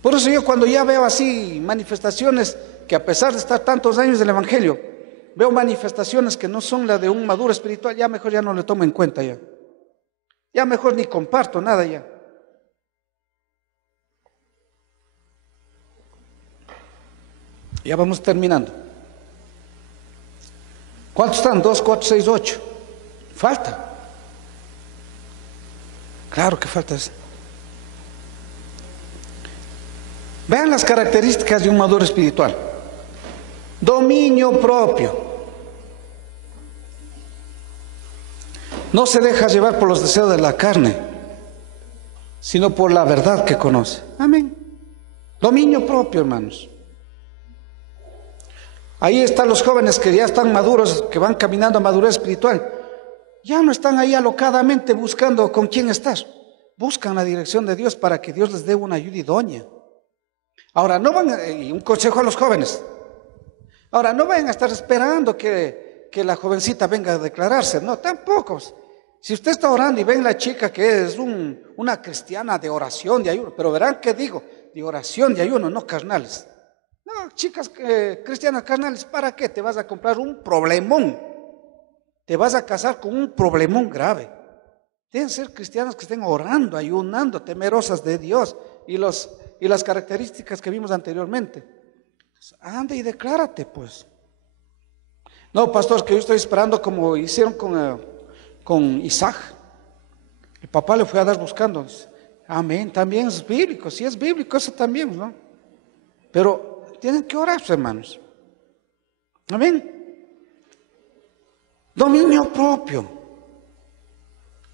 Por eso yo cuando ya veo así manifestaciones que a pesar de estar tantos años del Evangelio, veo manifestaciones que no son la de un maduro espiritual, ya mejor ya no le tomo en cuenta ya. Ya mejor ni comparto nada ya. Ya vamos terminando. ¿Cuántos están? 2, 4, 6, 8. Falta. Claro que falta eso. Vean las características de un maduro espiritual. Dominio propio. No se deja llevar por los deseos de la carne, sino por la verdad que conoce. Amén. Dominio propio, hermanos. Ahí están los jóvenes que ya están maduros, que van caminando a madurez espiritual. Ya no están ahí alocadamente buscando con quién estar. Buscan la dirección de Dios para que Dios les dé una ayuda idónea. Ahora, no van, y un consejo a los jóvenes. Ahora, no vayan a estar esperando que la jovencita venga a declararse. No, tampoco. Si usted está orando y ven la chica que es una cristiana de oración, de ayuno, pero verán que digo, de oración, de ayuno, no carnales. No, chicas cristianas carnales, ¿para qué? Te vas a comprar un problemón. Te vas a casar con un problemón grave. Deben ser cristianas que estén orando, ayunando, temerosas de Dios y las características que vimos anteriormente. Anda y declárate, pues. No, pastor, que yo estoy esperando como hicieron con Isaac. El papá le fue a dar buscando. Dice, amén, también es bíblico. Si es bíblico, eso también, ¿no? Pero tienen que orar, hermanos. Amén. Dominio propio.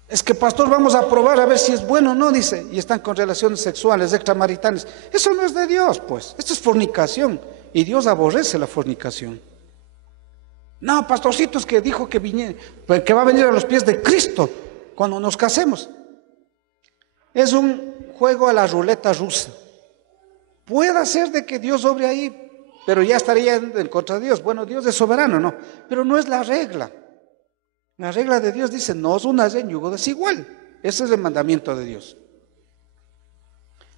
Es que, pastor, vamos a probar a ver si es bueno o no, dice. Y están con relaciones sexuales extramaritales. Eso no es de Dios, pues. Esto es fornicación. Y Dios aborrece la fornicación. No, pastorcito, es que dijo que va a venir a los pies de Cristo cuando nos casemos. Es un juego a la ruleta rusa. Puede ser de que Dios obre ahí, pero ya estaría en contra de Dios. Bueno, Dios es soberano, no. Pero no es la regla. La regla de Dios dice, no os unáis en yugo desigual. Ese es el mandamiento de Dios.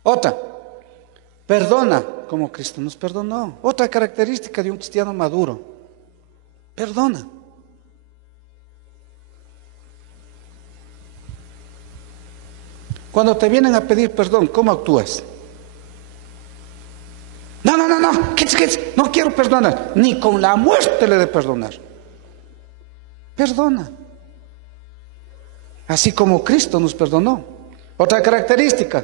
Otra, perdona como Cristo nos perdonó. Otra característica de un cristiano maduro, perdona. Cuando te vienen a pedir perdón, ¿cómo actúas? No, no quiero perdonar, ni con la muerte le de perdonar. Perdona, así como Cristo nos perdonó. Otra característica,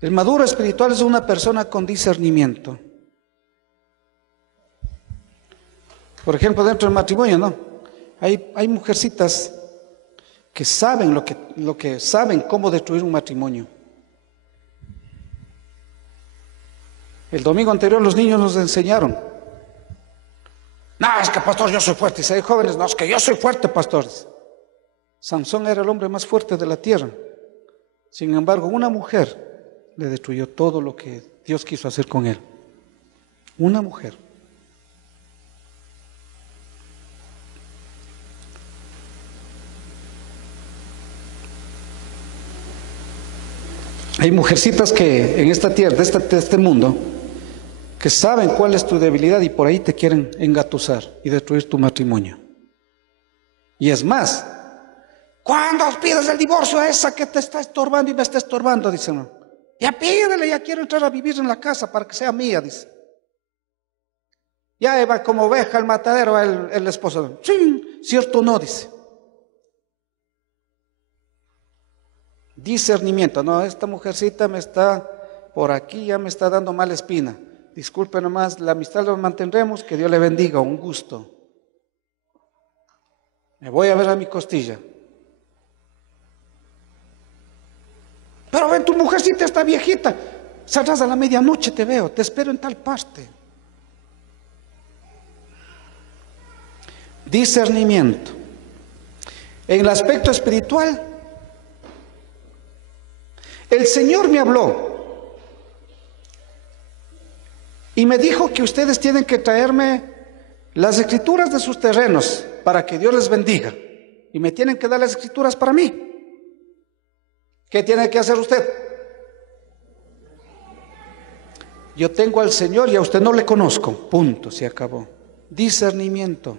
el maduro espiritual es una persona con discernimiento. Por ejemplo, dentro del matrimonio, ¿no? Hay mujercitas que saben lo que saben cómo destruir un matrimonio. El domingo anterior los niños nos enseñaron. No, es que pastor, yo soy fuerte. Y si hay jóvenes, no, es que yo soy fuerte, pastor. Sansón era el hombre más fuerte de la tierra. Sin embargo, una mujer le destruyó todo lo que Dios quiso hacer con él. Una mujer. Hay mujercitas que en esta tierra, de este mundo, que saben cuál es tu debilidad y por ahí te quieren engatusar y destruir tu matrimonio. Y es más, ¿cuándo pides el divorcio a esa que te está estorbando y me está estorbando? Dice, no. Ya pídele, ya quiero entrar a vivir en la casa para que sea mía, dice. Ya va como oveja al matadero el esposo. Sí, cierto o no, dice. Discernimiento, no, esta mujercita me está por aquí, ya me está dando mala espina. Disculpe nomás, la amistad la mantendremos, que Dios le bendiga, un gusto. Me voy a ver a mi costilla. Pero ven, tu mujercita está viejita, saldrás a la medianoche, te veo, te espero en tal parte. Discernimiento. En el aspecto espiritual, el Señor me habló Y me dijo que ustedes tienen que traerme las escrituras de sus terrenos para que Dios les bendiga. Y me tienen que dar las escrituras para mí. ¿Qué tiene que hacer usted? Yo tengo al Señor y a usted no le conozco. Punto, se acabó. Discernimiento.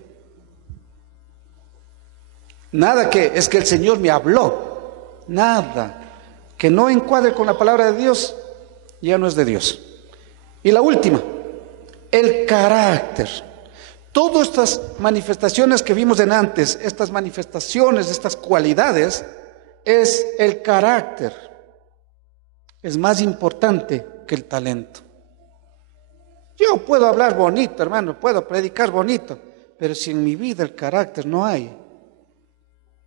Nada que es que el Señor me habló. Nada que no encuadre con la palabra de Dios, ya no es de Dios. Y la última, el carácter. Todas estas manifestaciones que vimos en antes, estas manifestaciones, estas cualidades, es el carácter. Es más importante que el talento. Yo puedo hablar bonito, hermano, puedo predicar bonito, pero si en mi vida el carácter no hay,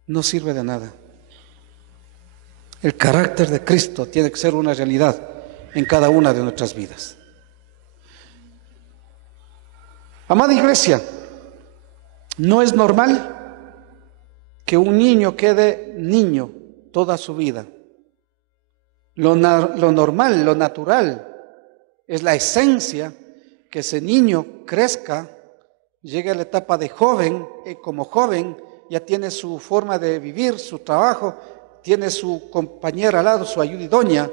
no sirve de nada. El carácter de Cristo tiene que ser una realidad en cada una de nuestras vidas. Amada iglesia, no es normal que un niño quede niño toda su vida. Lo normal, lo natural, es la esencia que ese niño crezca, llegue a la etapa de joven, como joven ya tiene su forma de vivir, su trabajo, tiene su compañera al lado, su ayudidoña,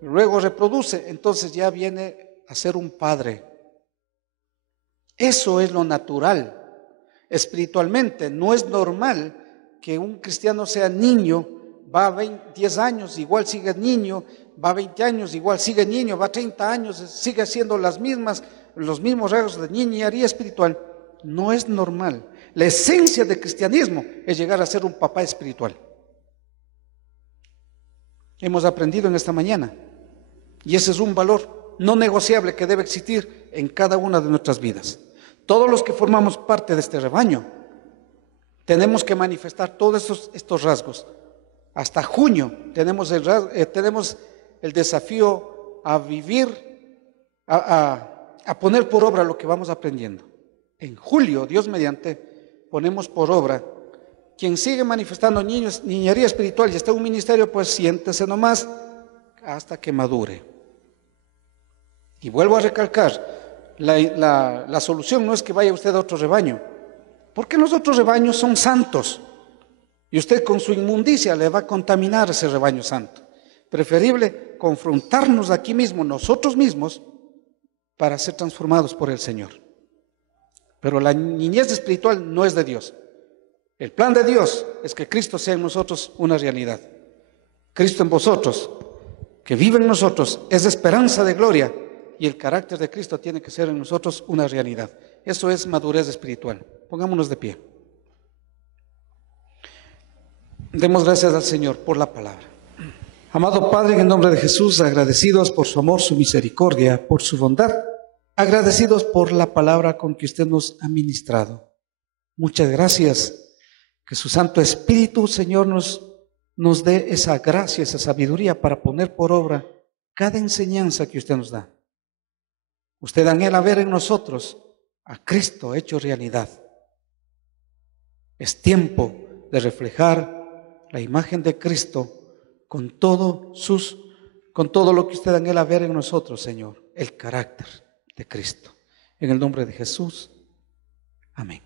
luego reproduce, entonces ya viene a ser un padre. Eso es lo natural. Espiritualmente no es normal que un cristiano sea niño, va a 10 años, igual sigue niño, va a 20 años, igual sigue niño, va a 30 años, sigue haciendo los mismos rasgos de niñería espiritual. No es normal. La esencia del cristianismo es llegar a ser un papá espiritual. Hemos aprendido en esta mañana. Y ese es un valor no negociable que debe existir en cada una de nuestras vidas. Todos los que formamos parte de este rebaño tenemos que manifestar todos estos rasgos. Hasta junio tenemos el desafío a vivir, a poner por obra lo que vamos aprendiendo. En julio, Dios mediante, ponemos por obra. Quien sigue manifestando niñería espiritual y está en un ministerio, pues siéntese nomás hasta que madure. Y vuelvo a recalcar, la solución no es que vaya usted a otro rebaño, porque los otros rebaños son santos y usted con su inmundicia le va a contaminar ese rebaño santo. Preferible confrontarnos aquí mismo, nosotros mismos, para ser transformados por el Señor. Pero la niñez espiritual no es de Dios. El plan de Dios es que Cristo sea en nosotros una realidad. Cristo en vosotros, que vive en nosotros, es esperanza de gloria, y el carácter de Cristo tiene que ser en nosotros una realidad. Eso es madurez espiritual. Pongámonos de pie. Demos gracias al Señor por la palabra. Amado Padre, en el nombre de Jesús, agradecidos por su amor, su misericordia, por su bondad, agradecidos por la palabra con que usted nos ha ministrado. Muchas gracias. Que su Santo Espíritu, Señor, nos dé esa gracia, esa sabiduría para poner por obra cada enseñanza que usted nos da. Usted anhela ver en nosotros a Cristo hecho realidad. Es tiempo de reflejar la imagen de Cristo con todo lo que usted anhela ver en nosotros, Señor, el carácter de Cristo. En el nombre de Jesús. Amén.